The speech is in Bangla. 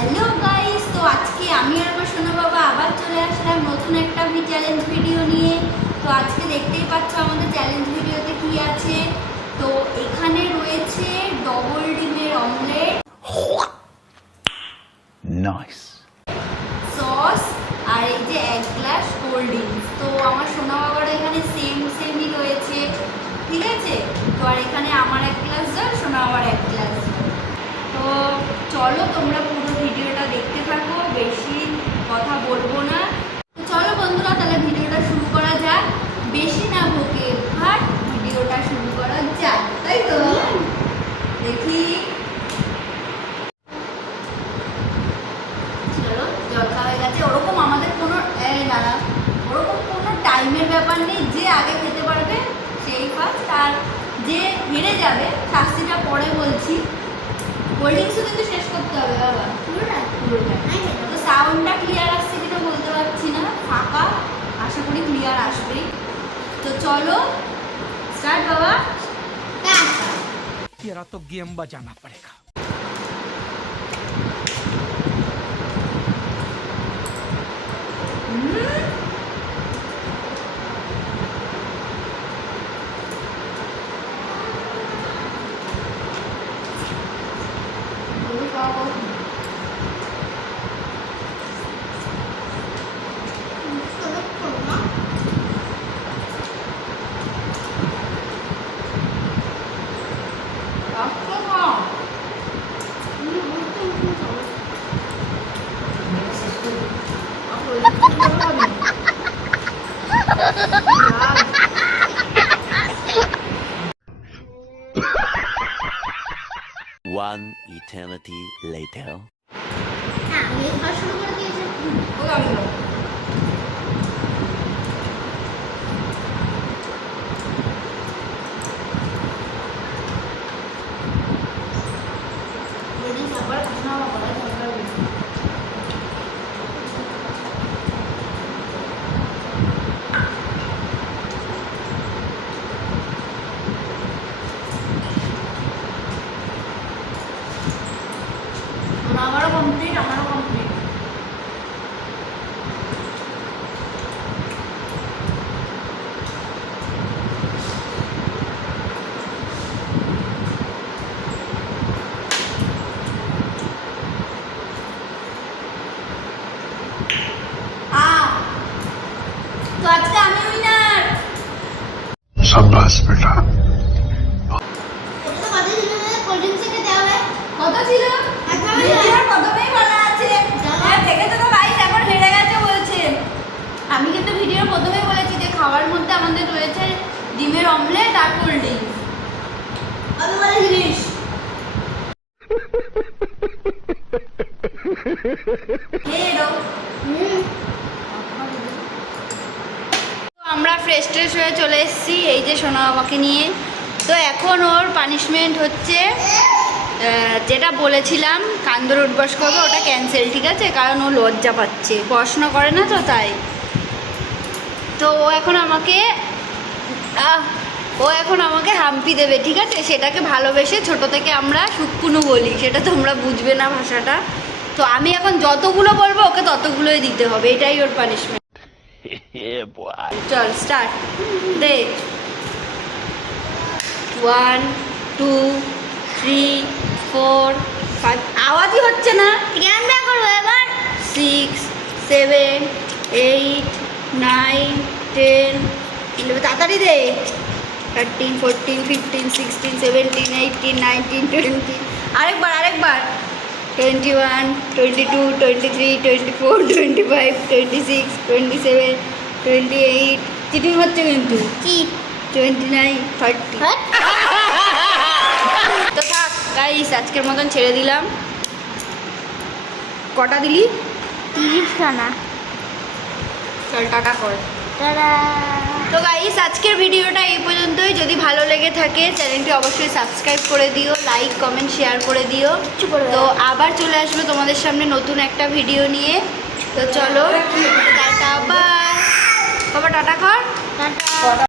হ্যালো গাইস, তো আজকে আমি আর আমার সোনা বাবা আবার চলে আসলাম নতুন একটা চ্যালেঞ্জ ভিডিও নিয়ে। তো আজকে দেখতেই পাচ্ছ আমাদের চ্যালেঞ্জ ভিডিওতে কি আছে। তো এখানে রয়েছে ডবল ডিমের অমলেট, নাইস সস আর এই যে 1 গ্লাস কোল্ড ড্রিঙ্কস। তো আমার সোনা বাবার এখানে সেমই রয়েছে, ঠিক আছে। তো আর এখানে আমার 1 গ্লাস জল, সোনা বাবার 1 গ্লাস জল। তো চলো তোমরা পুরো ভিডিওটা দেখতে থাকো, বেশি কথা বলবো না। তো চলো বন্ধুরা, তাহলে ভিডিওটা শুরু করা যাক। বেশি না বকে ভাট, ভিডিওটা শুরু করা যাক, তাই তো? দেখি, চলো জল খাওয়া হয়ে গেছে। ওরকম আমাদের কোনো ওরকম কোনো টাইমের ব্যাপার নেই, যে আগে খেতে পারবে সেই ফার্স্ট, আর যে হেরে যাবে শাস্তিটা পরে বলছি। কোল্ড ড্রিঙ্কসও কিন্তু শেষ করতে হবে বাবা, পুরোটা। তো সাউন্ডটা ক্লিয়ার আসছে কিনা বলতে পারছি না, ফাঁকা, আশা করি ক্লিয়ার আসবেই। তো চলো স্টার্ট বাবা। तेरा तो गेम बजाना पड़ेगा। One eternity later. আমারও কমপ্লিট, আমারও কমপ্লিট। তো আজকে আমি উইনার। शाबाश बेटा। কত ছিল? প্রথমেই বলা আছে। হ্যাঁ, দেখে তো গাইস এখন হেরে গেছে বলছে। আমি কিন্তু ভিডিওর প্রথমেই বলেছি যে খাওয়ার মধ্যে আমাদের রয়েছে ডিমের অমলেট আর কোল্ড ড্রিঙ্কস। আমি বলেছিস আমরা ফ্রেশ ট্রেশ হয়ে চলে এসেছি এই যে সোনা বাবাকে নিয়ে। তো এখন ওর পানিশমেন্ট হচ্ছে, যেটা বলেছিলাম কান্দর উঠবাস করবো, ওটা ক্যান্সেল, ঠিক আছে, কারণ ও লজ্জা পাচ্ছে, পড়াশোনা করে না তো তাই। তো ও এখন আমাকে হাম্পি দেবে, ঠিক আছে। সেটাকে ভালোবেসে ছোট থেকে আমরা সুকুনু বলি, সেটা তোমরা বুঝবে না ভাষাটা। তো আমি এখন যতগুলো বলবো ওকে ততগুলোই দিতে হবে, এটাই ওর পানিশমেন্ট। Yeah, boy. চল স্টার্ট দে। 1 2 3 4 5, আওয়াজই হচ্ছে না। ক্যামেরা করবো এবার। 6 7 8 9 10 11, তাড়াতাড়ি দে। 13 14 15 16 17 18 19 20, আরেকবার 21 22 23 24 25 26 27 28, চিটিং হচ্ছে কিন্তু, 29 30। তো থাক গাইস, আজকের মতন ছেড়ে দিলাম। কটা দিলি? 30টা না। চল টাটা কর। তারা তো গাইস, আজকের ভিডিওটা এই পর্যন্তই। যদি ভালো লেগে থাকে চ্যানেলটি অবশ্যই সাবস্ক্রাইব করে দিও, লাইক কমেন্ট শেয়ার করে দিও। তো আবার চলে আসবে তোমাদের সামনে নতুন একটা ভিডিও নিয়ে। তো চলো টাটা, বাই বাবা, টাটা কর। টাটা।